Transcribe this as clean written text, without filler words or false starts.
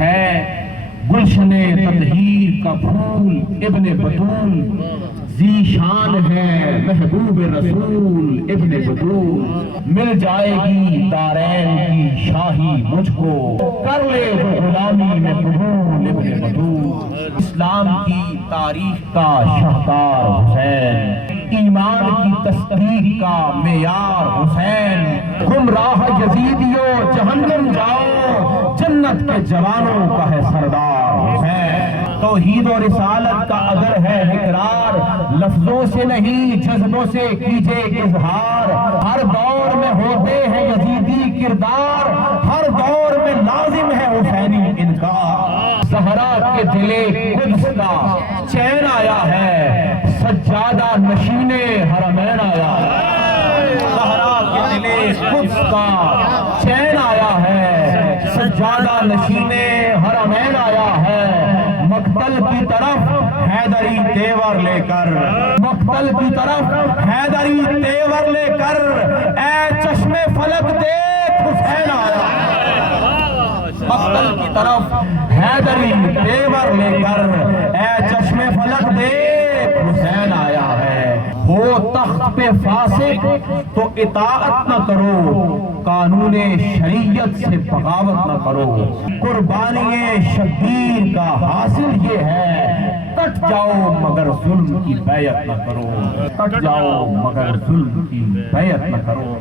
ہے گلشن تطہیر کا پھول ابن بطول، ذی شان ہے محبوب رسول ابن بطول، مل جائے گی دارین کی شاہی مجھ کو، کر لے جو غلامی میں قبول ابن بطول۔ اسلام کی تاریخ کا شاہکار حسین، ایمان کی تصدیق کا معیار حسین، گمراہ یزیدیوں جہنم جاؤ، جنت کے جوانوں کا ہے سردار حسین۔ توحید و رسالت کا اگر ہے اقرار، لفظوں سے نہیں جذبوں سے کیجے اظہار، ہر دور میں ہوتے ہیں یزیدی کردار، ہر دور میں لازم ہے حسینی انکار۔ زہرا کے دلے قدس کا چین آیا ہے، سجادہ نشین حرمین آیا ہے۔ زہرا کے دلے قدس کا چین آیا ہے، سجادہ نشین حرمین آیا ہے۔ مقتل کی طرف حیدری تیور لے کر، مقتل کی طرف حیدری تیور لے کر، اے چشم فلک دیکھ حسین آیا ہے۔ مقتل کی طرف حیدری تیور لے کر، اے چشم فلک دیکھ حسین آیا ہے۔ ہو تخت پہ فاسق تو اطاعت نہ کرو، قانون شریعت سے بغاوت نہ کرو، قربانی شبیر کا حاصل یہ ہے، کٹ جاؤ مگر ظلم کی بیعت نہ کرو، کٹ جاؤ مگر ظلم کی بیعت نہ کرو۔